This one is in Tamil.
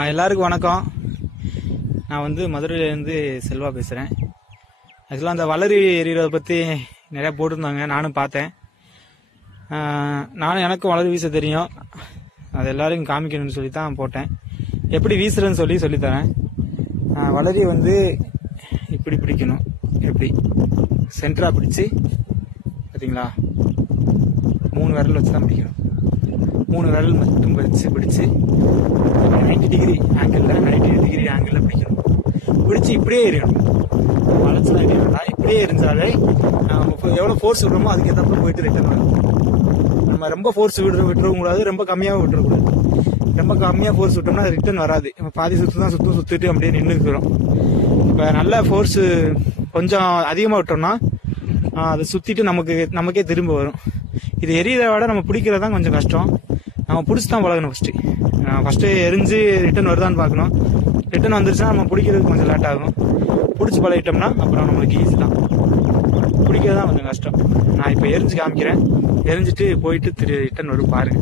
எல்லாருக்கும் வணக்கம். நான் வந்து மதுரையிலேருந்து செல்வா பேசுகிறேன். ஆக்சுவலாக அந்த வளரி எறிகிறத பற்றி நிறையா போட்டிருந்தாங்க, நானும் பார்த்தேன். எனக்கும் வளரி வீச தெரியும், அது எல்லாருக்கும் காமிக்கணும்னு சொல்லி தான் போட்டேன். எப்படி வீசுறேன்னு சொல்லித்தரேன். வளரி வந்து இப்படி பிடிக்கணும், எப்படி சென்டராக பிடிச்சி பார்த்தீங்களா, 3 விரல் வச்சு தான் பிடிக்கணும். 3 விரல் மட்டும் வச்சு பிடிச்சி 90 டிகிரி ஆங்கிளில் பிடிக்கணும். பிடிச்சி இப்படியே எறியணும், வளைச்சுலாம் எறியணும்னா இப்படியே எரிஞ்சாலே எவ்வளோ ஃபோர்ஸ் விடுறோமோ அதுக்கு ஏற்றப்ப போயிட்டு ரிட்டர்ன் வரும். நம்ம ரொம்ப ஃபோர்ஸ் விட்டுறவும் கூடாது, ரொம்ப கம்மியாகவும் விட்டுறக்கூடாது. ரொம்ப கம்மியாக ஃபோர்ஸ் விட்டோம்னா அது ரிட்டர்ன் வராது. பாதி சுற்றிட்டு அப்படியே நின்றுக்கிறோம். இப்போ நல்ல ஃபோர்ஸு கொஞ்சம் அதிகமாக விட்டோம்னா அதை சுற்றிட்டு நமக்கே திரும்ப வரும். இது எரியதை விட நம்ம பிடிக்கிறது தான் கொஞ்சம் கஷ்டம். நம்ம பிடிச்சி தான் பழகணும். ஃபஸ்ட்டு எரிஞ்சு ரிட்டர்ன் வருதான்னு பார்க்கணும். ரிட்டர்ன் வந்துருச்சுன்னா நம்ம பிடிக்கிறதுக்கு கொஞ்சம் லேட் ஆகும். பிடிச்சி பழகிட்டோம்னா அப்புறம் நம்மளுக்கு ஈஸி தான். பிடிக்கிறது தான் கொஞ்சம் கஷ்டம். நான் இப்போ எரிஞ்சு காமிக்கிறேன், எரிஞ்சிட்டு போயிட்டு ரிட்டர்ன் வரும் பாருங்க.